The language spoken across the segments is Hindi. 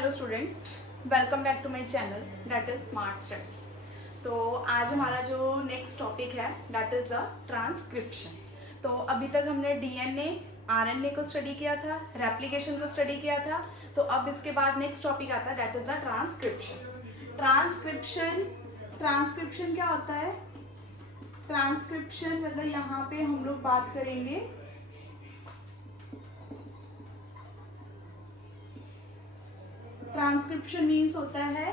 Hello student, welcome back to my channel that is smart study. तो आज हमारा जो नेक्स्ट टॉपिक है दैट इज द ट्रांसक्रिप्शन। तो अभी तक हमने डीएनए आरएनए को स्टडी किया था, रेप्लिकेशन को स्टडी किया था। तो अब इसके बाद नेक्स्ट टॉपिक आता है that is the transcription. Transcription क्या होता है? ट्रांसक्रिप्शन मतलब यहाँ पे हम लोग बात करेंगे ट्रांसक्रिप्शन मीन्स होता है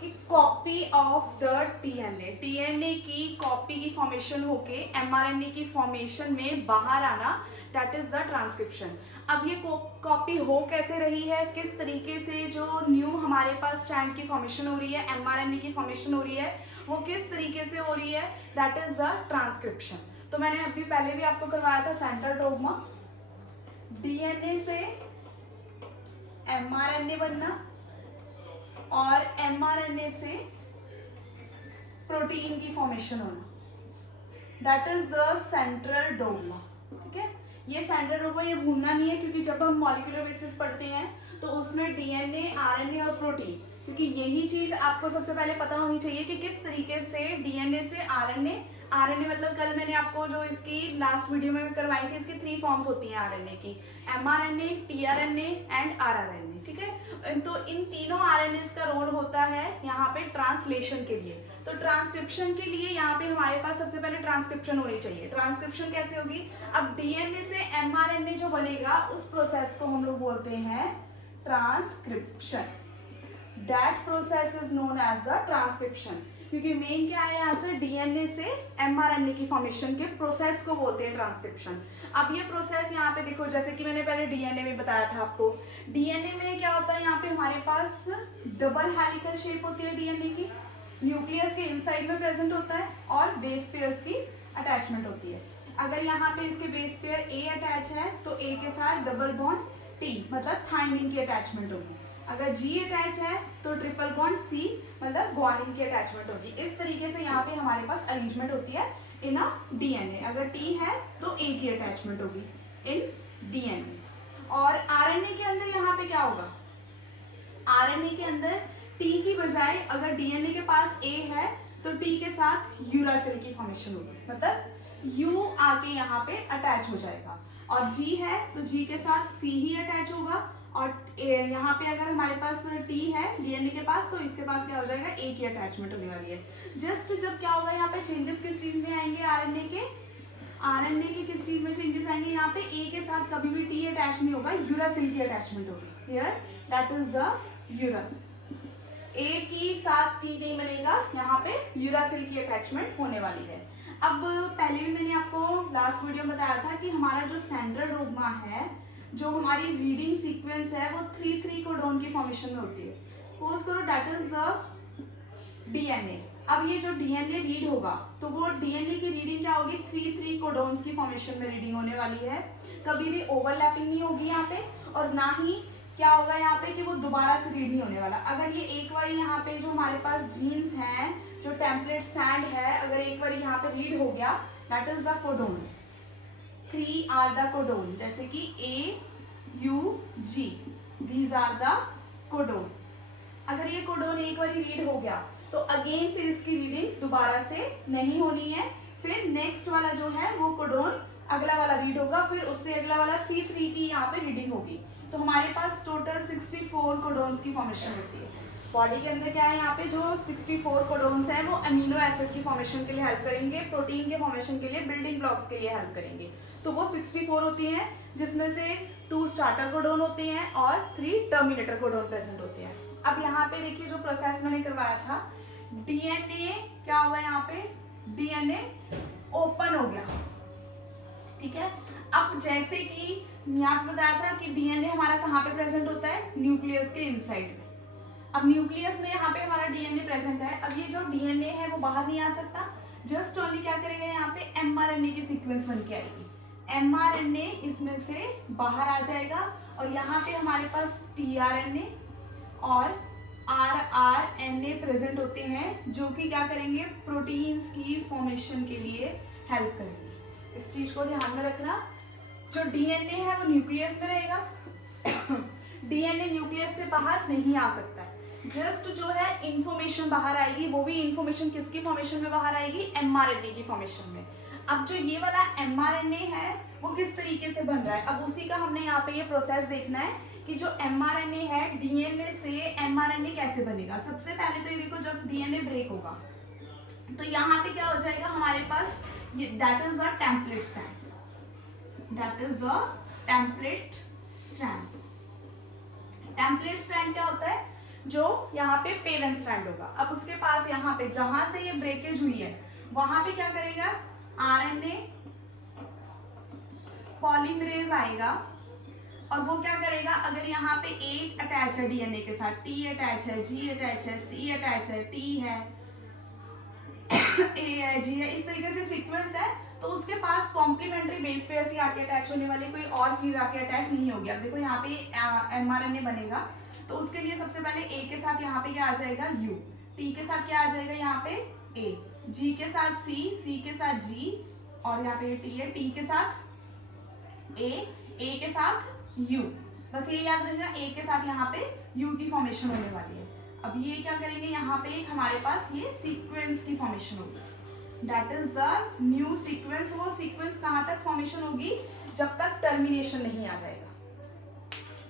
कि कॉपी ऑफ द टीएनए की कॉपी की फॉर्मेशन होके एमआरएनए की फॉर्मेशन में बाहर आना, दैट इज द ट्रांसक्रिप्शन। अब ये कॉपी हो कैसे रही है, किस तरीके से जो न्यू हमारे पास स्ट्रैंड की फॉर्मेशन हो रही है, एमआरएनए की फॉर्मेशन हो रही है, वो किस तरीके से हो रही है, दैट इज द ट्रांसक्रिप्शन। तो मैंने अभी पहले भी आपको करवाया था सेंट्रल डोग्मा, डीएनए से एमआरएनए बनना और एमआरएनए से प्रोटीन की फॉर्मेशन होना, that is the central dogma. ठीक है, ये सेंट्रल डोग्मा ये भूलना नहीं है, क्योंकि जब हम मॉलिक्यूलर बेसिस पढ़ते हैं तो उसमें डीएनए, आरएनए और प्रोटीन, क्योंकि यही चीज आपको सबसे पहले पता होनी चाहिए कि किस तरीके से डीएनए से आरएनए मतलब कल मैंने आपको जो इसकी लास्ट वीडियो में करवाई थी, इसकी 3 फॉर्म्स होती हैं आरएनए की, एमआरएनए, टीआरएनए एंड आरआरएनए। ठीक है, तो इन तीनों आरएनए का रोल होता है यहाँ पे ट्रांसलेशन के लिए। तो ट्रांसक्रिप्शन के लिए यहाँ पे हमारे पास सबसे पहले ट्रांसक्रिप्शन होनी चाहिए। ट्रांसक्रिप्शन कैसे होगी? अब डीएनए से एमआरएनए जो बनेगा उस प्रोसेस को हम लोग बोलते हैं transcription. That process is known as the transcription, क्योंकि मेन क्या है, यहाँ से डीएनए से एमआरएनए की फॉर्मेशन के प्रोसेस को बोलते हैं ट्रांसक्रिप्शन। अब ये प्रोसेस यहाँ पे देखो, जैसे कि मैंने पहले डीएनए में बताया था आपको, डीएनए में क्या होता है, यहाँ पे हमारे पास डबल हेलिकल शेप होती है डीएनए की, न्यूक्लियस के इनसाइड में प्रेजेंट होता है और बेस पेयर्स की अटैचमेंट होती है। अगर यहाँ पे इसके बेस पेयर ए अटैच है तो ए के साथ डबल बॉन्ड टी मतलब थाइमिन की अटैचमेंट होगी। अगर जी अटैच है तो ट्रिपल बॉन्ड सी मतलब ग्वानिन की अटैचमेंट होगी। इस तरीके से यहाँ पे हमारे पास अरेंजमेंट होती है इन अ डीएनए। अगर टी है तो ए की अटैचमेंट होगी इन डीएनए। और आरएनए के अंदर यहाँ पे क्या होगा, आरएनए के अंदर टी की बजाय अगर डीएनए के पास ए है तो टी के साथ यूरासिल की फॉर्मेशन होगी, मतलब यू आके यहाँ पे अटैच हो जाएगा। और जी है तो जी के साथ सी ही अटैच होगा, और यहाँ पे अगर हमारे पास टी है डीएनए के पास तो इसके पास क्या हो जाएगा, ए की अटैचमेंट होने वाली है। जस्ट जब क्या होगा, यहाँ पे चेंजेस किस चीज में आएंगे, आरएनए के किस चीज में चेंजेस आएंगे, यहाँ पे ए के साथ कभी भी टी अटैच नहीं होगा, यूरासिल की अटैचमेंट होगी। Here that is the uracil. A की साथ टी नहीं बनेगा, यहाँ पे यूरासिल की अटैचमेंट होने वाली है। अब पहले भी मैंने आपको लास्ट वीडियो में बताया था कि हमारा जो सेंट्रल डोग्मा है, जो हमारी रीडिंग सीक्वेंस है, वो 3-3 कोडोन की फॉर्मेशन में होती है। सपोज करो दैट इज द डीएनए। अब ये जो डीएनए रीड होगा तो वो डीएनए की रीडिंग क्या होगी, 3-3 कोडोन्स की फॉर्मेशन में रीडिंग होने वाली है। कभी भी ओवरलैपिंग नहीं होगी यहाँ पे, और ना ही क्या होगा यहाँ पे कि वो दोबारा से रीड नहीं होने वाला। अगर ये एक बार यहाँ पे जो हमारे पास जीन्स हैं, जो टेम्पलेट स्टैंड है, अगर एक बार यहाँ पे रीड हो गया, that is the codon. 3 are the codon, जैसे कि A U G, these are the codon. अगर ये कोडोन एक बार रीड हो गया तो अगेन फिर इसकी रीडिंग दोबारा से नहीं होनी है, फिर नेक्स्ट वाला जो है वो कोडोन अगला वाला रीड होगा, फिर उससे अगला वाला 3-3 की यहाँ पे रीडिंग होगी। तो हमारे पास टोटल 64 कोडोन्स की फॉर्मेशन होती है। बॉडी के अंदर क्या है, यहाँ पे जो 64 कोडोन्स हैं वो अमीनो एसिड की फॉर्मेशन के लिए हेल्प करेंगे, प्रोटीन के फॉर्मेशन के लिए, बिल्डिंग ब्लॉक्स के लिए हेल्प करेंगे। तो वो 64 होती हैं, जिसमें से 2 स्टार्टर कोडोन होते हैं और 3 टर्मिनेटर कोडोन प्रेजेंट होते हैं। अब यहाँ पे देखिए जो प्रोसेस मैंने करवाया था, डीएनए क्या हुआ, यहाँ पे डीएनए ओपन हो गया। ठीक है, अब जैसे कि यहाँ पे बताया था कि डीएनए हमारा कहाँ पे प्रेजेंट होता है, न्यूक्लियस के इनसाइड में। अब न्यूक्लियस में यहाँ पे हमारा डीएनए प्रेजेंट है। अब ये जो डीएनए है वो बाहर नहीं आ सकता, जस्ट ओनली क्या करेगा, यहाँ पे एमआरएनए की सीक्वेंस बन के आएगी। एमआरएनए इसमें से बाहर आ जाएगा और यहाँ पे हमारे पास टीआरएनए और आरआरएनए प्रेजेंट होते हैं, जो कि क्या करेंगे, प्रोटीन्स की फॉर्मेशन के लिए हेल्प करेंगे। इस चीज को ध्यान में रखना। जो डीएनए है वो न्यूक्लियस में रहेगा, डीएनए न्यूक्लियस से बाहर नहीं आ सकता है। जस्ट जो है इंफॉर्मेशन बाहर आएगी, वो भी इंफॉर्मेशन किसकी फॉर्मेशन में बाहर आएगी, एमआरएनए की फॉर्मेशन में। अब जो ये वाला एमआरएनए है वो किस तरीके से बन रहा है, अब उसी का हमने यहाँ पे ये प्रोसेस देखना है कि जो एमआरएनए है डीएनए से एमआरएनए कैसे बनेगा। सबसे पहले तो ये देखो, जब डीएनए ब्रेक होगा तो यहाँ पे क्या हो जाएगा हमारे पास, that is the template strand, that is the template strand. Template strand क्या होता है, जो यहाँ पे पेरेंट स्ट्रैंड होगा। अब उसके पास यहाँ पे जहां से ये ब्रेकेज हुई है वहां पे क्या करेगा, आरएनए पॉलीमरेज आएगा और वो क्या करेगा, अगर यहाँ पे ए अटैच है डीएनए के साथ, टी अटैच है, जी अटैच है, सी अटैच है, टी है, ए है, जी है, इस तरीके से सीक्वेंस है, तो उसके पास कॉम्प्लीमेंट्री बेस पे ऐसी आके अटैच होने वाली कोई और चीज आके अटैच नहीं होगी। अब देखो यहाँ पे एमआरएनए बनेगा तो उसके लिए सबसे पहले ए के साथ यहाँ पे क्या आ जाएगा, यू, टी के साथ क्या आ जाएगा यहाँ पे ए, जी के साथ सी, सी के साथ जी, और यहाँ पे टी है, टी के साथ ए के साथ यू। बस ये याद रखना, ए के साथ यहाँ पे यू की फॉर्मेशन होने वाली है। अब ये क्या करेंगे, यहाँ पे एक हमारे पास ये सीक्वेंस की फॉर्मेशन होगी, that is the new sequence. वो सीक्वेंस कहाँ तक फॉर्मेशन होगी, जब तक टर्मिनेशन नहीं आ जाएगा।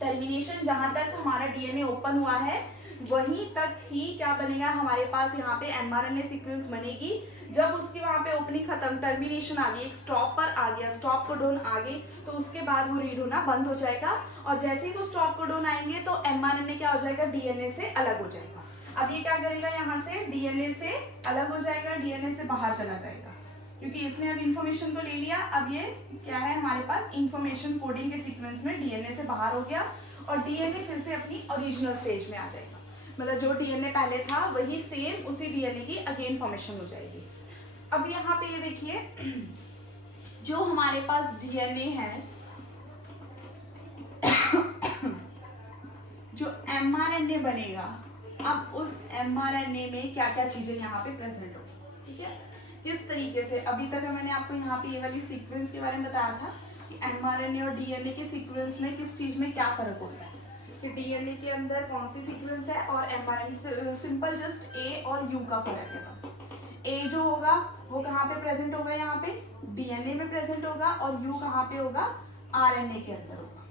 टर्मिनेशन जहां तक हमारा डीएनए ओपन हुआ है वहीं तक ही क्या बनेगा, हमारे पास यहाँ पे एमआरएनए सीक्वेंस बनेगी। जब उसकी वहां पे ओपनिंग खत्म, टर्मिनेशन आ गई, एक स्टॉप पर आ गया, स्टॉप कोडोन आ गई, तो उसके बाद वो रीड होना बंद हो जाएगा। और जैसे ही वो स्टॉप कोडोन आएंगे तो एमआरएनए क्या हो जाएगा, डीएनए से अलग हो जाएगा। अब ये क्या करेगा, यहाँ से डीएनए से अलग हो जाएगा, डीएनए से बाहर चला जाएगा, क्योंकि इसने अब इंफॉर्मेशन को ले लिया। अब ये क्या है हमारे पास, इंफॉर्मेशन कोडिंग के सीक्वेंस में डीएनए से बाहर हो गया और डीएनए फिर से अपनी ओरिजिनल स्टेज में आ जाएगा। मतलब जो डीएनए पहले था वही सेम उसी डीएनए की अगेन फॉर्मेशन हो जाएगी। अब यहाँ पे ये देखिए, जो हमारे पास डीएनए है, जो एमआरएनए बनेगा, अब उस एमआरएनए में क्या क्या चीजें यहाँ पे प्रेजेंट होगी, ठीक है। किस तरीके से, अभी तक मैंने आपको यहाँ पे ये वाली सीक्वेंस के बारे में बताया था कि एमआरएनए और डीएनए के सीक्वेंस में किस चीज में क्या फर्क होता है, कि डीएनए के अंदर कौन सी सीक्वेंस है और एमआरएनए सिंपल जस्ट ए और यू का फर्क है बस। ए जो होगा वो कहाँ पे प्रेजेंट होगा, यहाँ पे डीएनए में प्रेजेंट होगा, और यू कहाँ पे होगा, आरएनए के अंदर होगा,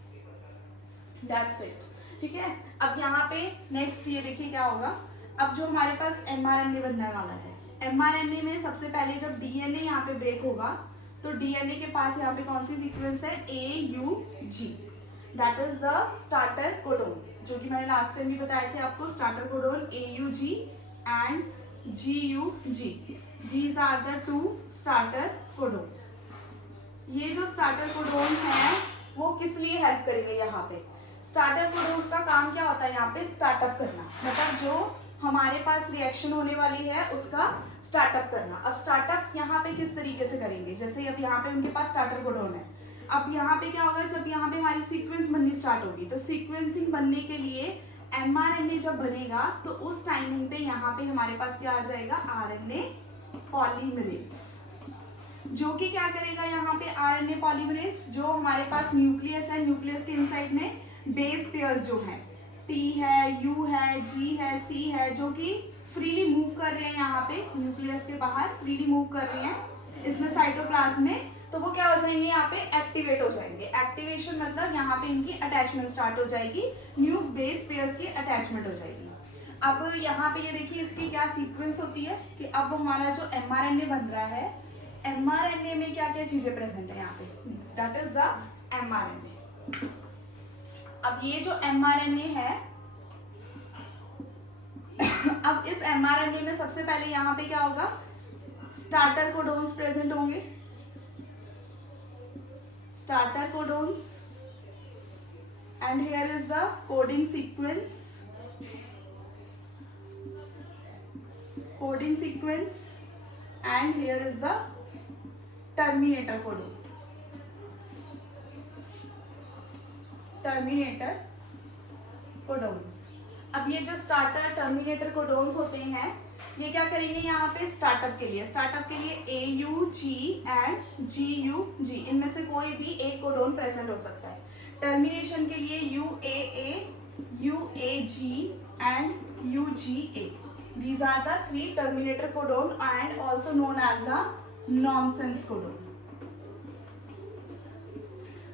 दैट्स इट, ठीक है। अब यहाँ पे नेक्स्ट ये देखिए क्या होगा, अब जो हमारे पास एमआरएनए बनने वाला है, एमआरएनए में सबसे पहले जब डीएनए यहाँ पे ब्रेक होगा तो डीएनए के पास यहाँ पे कौन सी सीक्वेंस है, A U G, that is the starter codon, जो कि मैंने लास्ट टाइम भी बताया था आपको, starter codon A U G and G U G, these are the two starter codon. ये जो स्टार्टर कोडोन्स हैं वो किस लिए हेल्प करेंगे, यहाँ पे स्टार्टर कोडोन्स का काम क्या होता है, यहाँ पे स्टार्टअप करना, मतलब जो हमारे पास रिएक्शन होने वाली है उसका स्टार्टअप करना। अब स्टार्टअप यहाँ पे किस तरीके से करेंगे, जैसे अब यहाँ पे उनके पास स्टार्टर कोडोन है, अब यहाँ पे क्या होगा, जब यहाँ पे हमारी सीक्वेंस बननी स्टार्ट होगी तो सीक्वेंसिंग बनने के लिए एमआरएनए जब बनेगा तो उस टाइमिंग पे यहाँ पे हमारे पास क्या आ जाएगा, आरएनए पॉलीमरेज, जो कि क्या करेगा यहाँ पे आरएनए पॉलीमरेज, जो हमारे पास न्यूक्लियस है, न्यूक्लियस के इनसाइड में बेस पेयर्स जो हैं, टी है, यू है, जी है, सी है, जो कि फ्रीली मूव कर रहे हैं, यहाँ पे न्यूक्लियस के बाहर फ्रीली मूव कर रहे हैं इसमें साइटोप्लाज्म में, तो वो क्या हो जाएंगे, यहाँ पे एक्टिवेट हो जाएंगे। एक्टिवेशन मतलब यहाँ पे इनकी अटैचमेंट स्टार्ट हो जाएगी, न्यू बेस पेयर्स की अटैचमेंट हो जाएगी। अब यहाँ पे ये देखिए इसकी क्या सीक्वेंस होती है कि अब हमारा जो एमआरएनए बन रहा है, एमआरएनए में क्या क्या चीजें प्रेजेंट है यहाँ पे, दैट इज द एमआरएनए। अब ये जो एमआरएनए है, अब इस एमआरएनए में सबसे पहले यहाँ पे क्या होगा, स्टार्टर कोडोन्स प्रेजेंट होंगे, starter codons, and here is the coding sequence, coding sequence, and here is the terminator codon, terminator codons. अब ये जो स्टार्टर टर्मिनेटर कोडोन्स होते हैं ये क्या करेंगे यहाँ पे, स्टार्टअप के लिए A U G and G U G, इनमें से कोई भी एक कोडोन प्रेजेंट हो सकता है। टर्मिनेशन के लिए UAA, UAG and UGA. These are the three terminator codon and also known as the nonsense codon.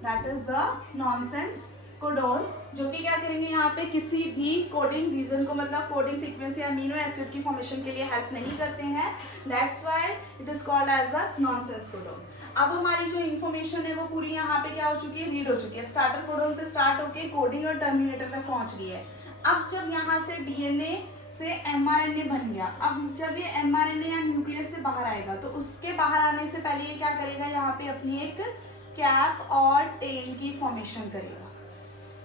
That is the nonsense codon, जो कि क्या करेंगे यहाँ पे किसी भी कोडिंग रीजन को, मतलब कोडिंग सीक्वेंस या अमीनो एसिड की फॉर्मेशन के लिए हेल्प नहीं करते हैं. That's why it is called as the nonsense codon. अब हमारी जो इन्फॉर्मेशन है वो पूरी यहाँ पे क्या हो चुकी है, रीड हो चुकी है. स्टार्टर कोडोन से स्टार्ट होके कोडिंग और टर्मिनेटर तक पहुंच गई है. अब जब यहाँ से DNA से mRNA बन गया, अब जब ये mRNA या न्यूक्लियस से बाहर आएगा तो उसके बाहर आने से पहले ये क्या करेगा, यहाँ पे अपनी एक कैप और टेल की फॉर्मेशन करेगा.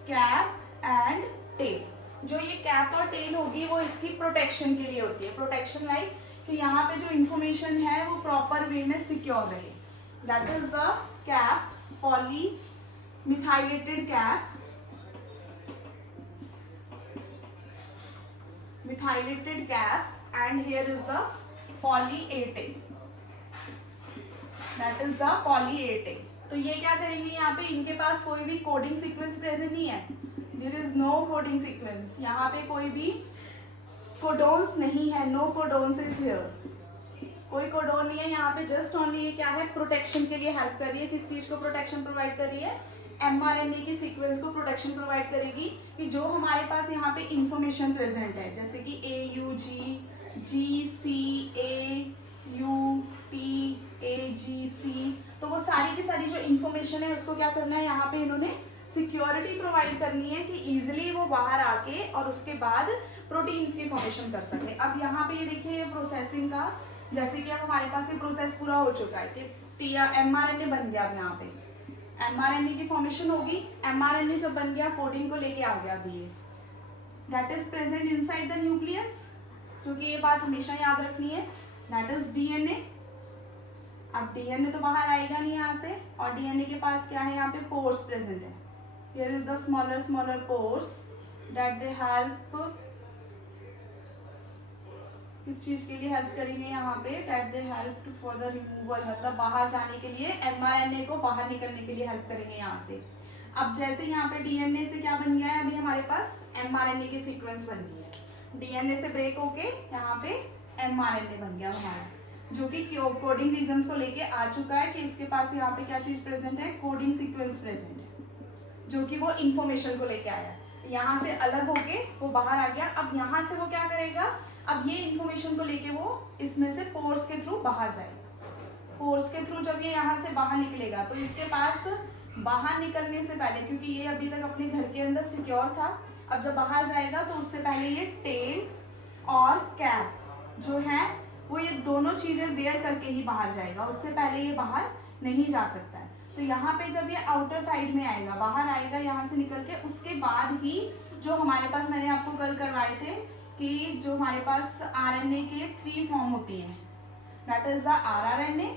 Cap and tail. जो ये कैप और टेल होगी वो इसकी प्रोटेक्शन के लिए होती है. प्रोटेक्शन लाइक कि यहाँ पे जो इन्फॉर्मेशन है वो प्रॉपर वे में सिक्योर रहे. That is the cap, poly methylated cap, methylated cap, and here is the poly A tail. That is the poly A tail. तो ये क्या करेंगे, यहाँ पे इनके पास कोई भी कोडिंग सीक्वेंस प्रेजेंट नहीं है. There is no coding sequence. यहाँ पे कोई भी कोडोन्स नहीं है. No codons is here. कोई कोडोन नहीं है यहाँ पे. जस्ट ओनली ये क्या है, प्रोटेक्शन के लिए हेल्प कर रही है. किस चीज को प्रोटेक्शन प्रोवाइड कर रही है, mRNA की सीक्वेंस को प्रोटेक्शन प्रोवाइड करेगी कि जो हमारे पास यहाँ पे इंफॉर्मेशन प्रेजेंट है, जैसे कि AUG, GCA, UP, AGC, तो वो सारी की सारी जो इंफॉर्मेशन है उसको क्या करना है, यहाँ पे इन्होंने सिक्योरिटी प्रोवाइड करनी है कि इजिली वो बाहर आके और उसके बाद प्रोटीन्स की फॉर्मेशन कर सके. अब यहाँ पे ये देखिए प्रोसेसिंग का, जैसे कि अब हमारे पास ये प्रोसेस पूरा हो चुका है कि mRNA बन गया. अब यहाँ पे mRNA की फॉर्मेशन होगी. mRNA जब बन गया कोडिंग को लेके आ गया. अभी ये that is present inside the nucleus, क्योंकि ये बात हमेशा याद रखनी है. That is DNA. अब DNA तो बाहर आएगा नहीं यहाँ से, और DNA के पास क्या है, यहाँ पे पोर्स प्रेजेंट है. Here is the smaller pores that they help, किस चीज के लिए हेल्प करेंगे यहाँ पे, that they help for the removal, मतलब बाहर जाने के लिए, mRNA को बाहर निकलने के लिए हेल्प करेंगे यहाँ से. अब जैसे यहाँ पे DNA से क्या बन गया है, अभी हमारे पास mRNA की सीक्वेंस बन गई है. DNA से ब्रेक होके यहाँ पे mRNA बन गया हमारा, जो कि कोडिंग रीजंस को लेके आ चुका है कि इसके पास यहाँ पे क्या चीज प्रेजेंट है, कोडिंग सीक्वेंस प्रेजेंट है, जो कि वो इंफॉर्मेशन को लेके आया. यहाँ से अलग होके वो बाहर आ गया. अब यहाँ से वो क्या करेगा, अब ये इंफॉर्मेशन को लेके वो इसमें से पोर्स के थ्रू बाहर जाएगा. पोर्स के थ्रू जब ये यहाँ से बाहर निकलेगा तो इसके पास बाहर निकलने से पहले, क्योंकि ये अभी तक अपने घर के अंदर सिक्योर था, अब जब बाहर जाएगा तो उससे पहले ये टेल और कैप जो है वो ये दोनों चीजें वेयर करके ही बाहर जाएगा. उससे पहले ये बाहर नहीं जा सकता है. तो यहाँ पे जब ये आउटर साइड में आएगा, बाहर आएगा यहाँ से निकल के, उसके बाद ही जो हमारे पास, मैंने आपको कल करवाए थे कि जो हमारे पास RNA के 3 फॉर्म होती हैं, दैट इज द rRNA,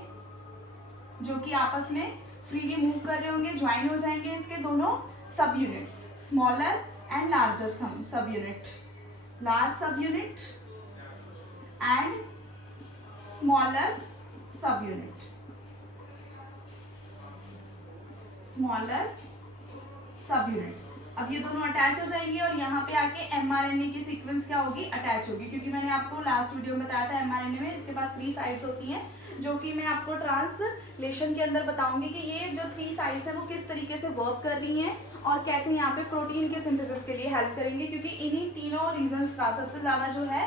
जो कि आपस में फ्रीली मूव कर रहे होंगे, ज्वाइन हो जाएंगे इसके दोनों सब यूनिट्स, स्मॉलर एंड लार्जर सब यूनिट, लार्ज सब यूनिट एंड स्मॉलर सब यूनिट, स्मॉलर सब यूनिट. अब ये दोनों अटैच हो जाएंगे और यहाँ पे आके mRNA की सीक्वेंस क्या होगी, अटैच होगी. क्योंकि मैंने आपको लास्ट वीडियो में बताया था mRNA में इसके पास 3 साइड्स होती हैं, जो कि मैं आपको ट्रांसलेशन के अंदर बताऊंगी कि ये जो 3 साइड्स हैं वो किस तरीके से वर्क कर रही हैं और कैसे यहाँ पे प्रोटीन के सिंथेसिस के लिए हेल्प करेंगे. क्योंकि इन्हीं तीनों रीजंस का सबसे ज्यादा जो है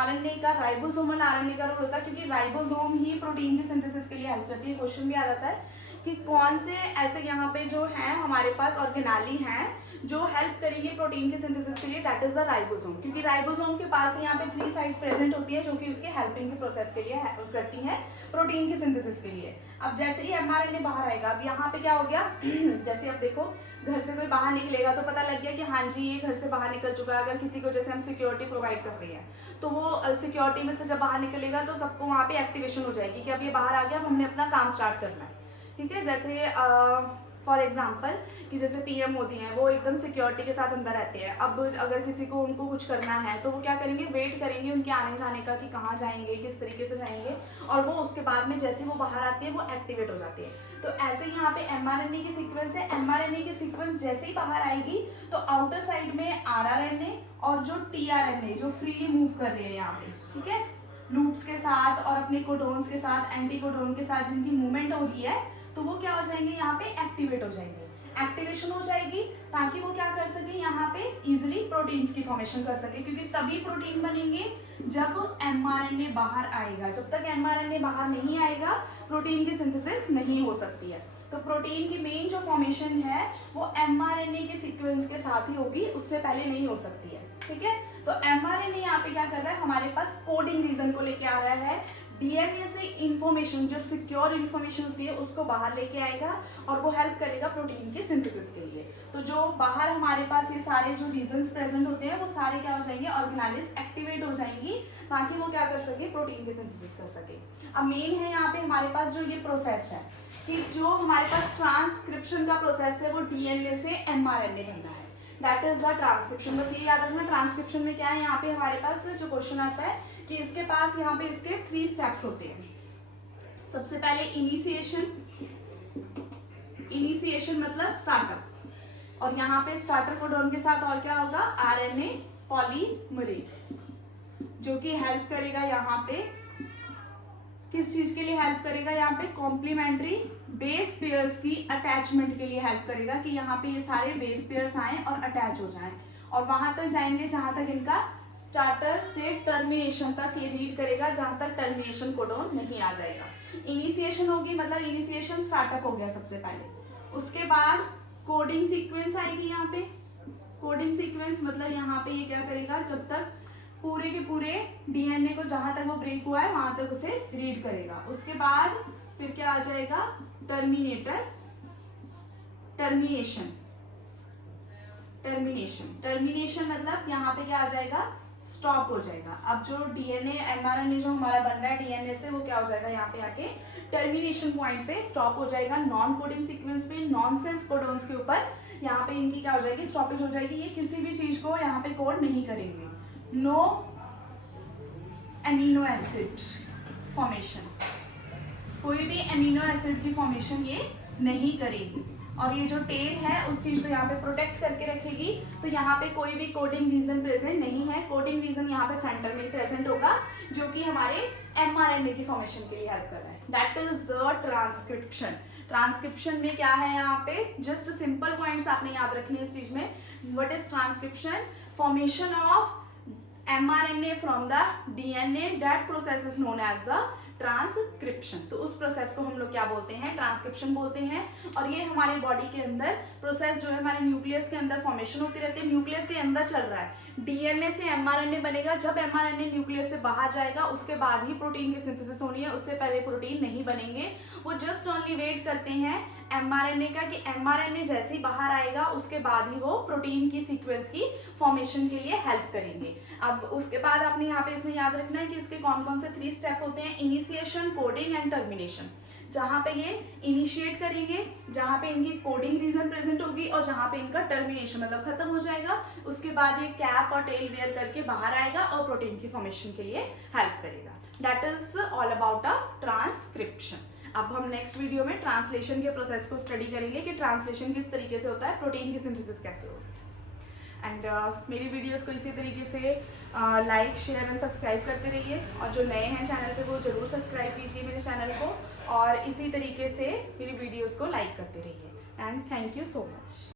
RNA का, राइबोसोमल RNA का रोल होता है, क्योंकि राइबोसोम ही प्रोटीन के सिंथेसिस के लिए हेल्प करती है. क्वेश्चन भी आ जाता है कि कौन से ऐसे यहाँ पे जो है हमारे पास ऑर्गेनाली हैं जो हेल्प करेंगे प्रोटीन के सिंथेसिस के लिए, दैट इज द राइबोसोम. क्योंकि राइबोसोम के पास यहाँ पे 3 साइड्स प्रेजेंट होती है जो कि उसके हेल्पिंग के प्रोसेस के लिए हेल्प करती हैं प्रोटीन के सिंथेसिस के लिए. अब जैसे ही mRNA बाहर आएगा, अब यहाँ पे क्या हो गया जैसे अब देखो घर से कोई बाहर निकलेगा तो पता लग गया कि हाँ जी ये घर से बाहर निकल चुका है. अगर किसी को जैसे हम सिक्योरिटी प्रोवाइड कर रही है तो वो सिक्योरिटी में से जब बाहर निकलेगा तो सबको वहाँ पे एक्टिवेशन हो जाएगी कि अब ये बाहर आ गया, अब हमने अपना काम स्टार्ट करना है. ठीक है, जैसे फॉर एग्जाम्पल कि जैसे पीएम मोदी हैं, वो एकदम सिक्योरिटी के साथ अंदर रहते हैं। अब अगर किसी को उनको कुछ करना है तो वो क्या करेंगे, वेट करेंगे उनके आने जाने का कि कहाँ जाएंगे, किस तरीके से जाएंगे, और वो उसके बाद में जैसे वो बाहर आती है वो एक्टिवेट हो जाती है। तो ऐसे ही यहाँ पे mRNA की सीक्वेंस है। mRNA की सीक्वेंस जैसे ही बाहर आएगी तो आउटर साइड में rRNA और जो tRNA जो फ्रीली मूव कर रही है यहाँ पे, ठीक है, लूप्स के साथ और अपने कोडोन्स के साथ, एंटी कोडोन के साथ जिनकी मूवमेंट हो रही है, तो वो क्या हो जाएंगे, यहाँ पे एक्टिवेट हो जाएंगे, एक्टिवेशन हो जाएगी, ताकि वो क्या कर सके, यहाँ पे इजिली प्रोटीन्स की फॉर्मेशन कर सके, क्योंकि तभी प्रोटीन बनेंगे जब mRNA बाहर आएगा। जब तक mRNA बाहर नहीं आएगा प्रोटीन की सिंथेसिस नहीं हो सकती है। तो प्रोटीन की मेन जो फॉर्मेशन है वो mRNA के सीक्वेंस के साथ ही होगी, उससे पहले नहीं हो सकती है, ठीक है। तो mRNA यहाँ पे क्या कर रहा है, हमारे पास कोडिंग रीजन को लेके आ रहा है, डीएनए से इंफॉर्मेशन, जो सिक्योर इंफॉर्मेशन होती है उसको बाहर लेके आएगा और वो हेल्प करेगा प्रोटीन के सिंथेसिस के लिए। तो जो बाहर हमारे पास ये सारे जो रीजन्स प्रेजेंट होते हैं वो सारे क्या हो जाएंगे, ऑर्गेनाइज एक्टिवेट हो जाएंगी, ताकि वो क्या कर सके, प्रोटीन की सिंथेसिस कर सके। अब मेन है यहाँ पे हमारे पास जो ये प्रोसेस है कि जो हमारे पास ट्रांसक्रिप्शन का प्रोसेस है वो डीएनए से mRNA बनना है, दैट इज द ट्रांसक्रिप्शन। बस ये याद रखना, ट्रांसक्रिप्शन में क्या है, यहाँ पे हमारे पास जो क्वेश्चन आता है कि इसके पास यहाँ पे इसके 3 स्टेप्स होते हैं। सबसे पहले इनिशिएशन मतलब स्टार्टअप, और यहाँ पे स्टार्टर कोडोन के साथ और क्या होगा, आरएनए पॉलीमरेज, जो कि हेल्प करेगा यहाँ पे, किस चीज के लिए हेल्प करेगा, यहाँ पे कॉम्प्लीमेंट्री बेस पेयर्स की अटैचमेंट के लिए हेल्प करेगा, कि यहाँ पे ये सारे बेस पेयर्स आए और अटैच हो जाएं और वहां तक जाएंगे जहां तक इनका स्टार्टर से टर्मिनेशन तक ये रीड करेगा, जहां तक टर्मिनेशन कोडोन नहीं आ जाएगा। इनिशिएशन होगी, मतलब इनिशिएशन स्टार्टअप हो गया सबसे पहले। उसके बाद कोडिंग सीक्वेंस आएगी, यहाँ पे कोडिंग सीक्वेंस मतलब यहाँ पे ये क्या करेगा, जब तक पूरे के पूरे डीएनए को जहां तक वो ब्रेक हुआ है वहां तक उसे रीड करेगा। उसके बाद फिर क्या आ जाएगा, टर्मिनेशन मतलब यहाँ पे क्या आ जाएगा, स्टॉप हो जाएगा। अब जो डीएनए mRNA जो हमारा बन रहा है डीएनए से, वो क्या हो जाएगा, यहाँ पे आके टर्मिनेशन पॉइंट पे स्टॉप हो जाएगा। नॉन कोडिंग सीक्वेंस पे, नॉनसेंस कोडोन्स के ऊपर यहाँ पे इनकी क्या हो जाएगी, स्टॉपेज हो जाएगी। ये किसी भी चीज को यहाँ पे कोड नहीं करेंगे। नो एमिनो एसिड फॉर्मेशन, कोई भी एमिनो एसिड की फॉर्मेशन ये नहीं करेगी, और ये जो टेल है उस चीज को यहाँ पे प्रोटेक्ट करके रखेगी। तो यहाँ पे कोई भी कोडिंग रीजन प्रेजेंट नहीं है। कोडिंग रीजन यहाँ पे सेंटर में प्रेजेंट होगा, जो कि हमारे mRNA की फॉर्मेशन के लिए हेल्प कर रहा है, that is the transcription. Transcription में क्या है, यहाँ पे जस्ट सिंपल पॉइंट्स आपने याद रखने इस चीज में। What is transcription, formation of mRNA from the DNA, that process is known as the transcription. तो उस प्रोसेस को हम लोग क्या बोलते हैं, ट्रांसक्रिप्शन बोलते हैं। और ये हमारे बॉडी के अंदर प्रोसेस जो है हमारे न्यूक्लियस के अंदर फॉर्मेशन होती रहती है, न्यूक्लियस के अंदर चल रहा है। डीएनए से mRNA बनेगा, जब mRNA न्यूक्लियस से बाहर जाएगा उसके बाद ही प्रोटीन की सिंथेसिस होनी है, उससे पहले प्रोटीन नहीं बनेंगे। वो जस्ट ओनली वेट करते हैं mRNA का, कि mRNA जैसे ही बाहर आएगा उसके बाद ही वो प्रोटीन की सीक्वेंस की फॉर्मेशन के लिए हेल्प करेंगे। अब उसके बाद आपने यहाँ पे इसमें याद रखना है कि इसके कौन कौन से 3 स्टेप होते हैं, इनिशिएशन, कोडिंग एंड टर्मिनेशन। जहाँ पे ये इनिशिएट करेंगे, जहाँ पे इनकी कोडिंग रीजन प्रेजेंट होगी, और जहाँ पे इनका टर्मिनेशन मतलब खत्म हो जाएगा, उसके बाद ये कैप और टेल वेयर करके बाहर आएगा और प्रोटीन की फॉर्मेशन के लिए हेल्प करेगा। That is all about a transcription. अब हम नेक्स्ट वीडियो में ट्रांसलेशन के प्रोसेस को स्टडी करेंगे कि ट्रांसलेशन किस तरीके से होता है, प्रोटीन की सिंथेसिस कैसे होती है। एंड मेरी वीडियोस को इसी तरीके से लाइक, शेयर एंड सब्सक्राइब करते रहिए, और जो नए हैं चैनल पे वो जरूर सब्सक्राइब कीजिए मेरे चैनल को, और इसी तरीके से मेरी वीडियोस को लाइक करते रहिए। And thank you so much.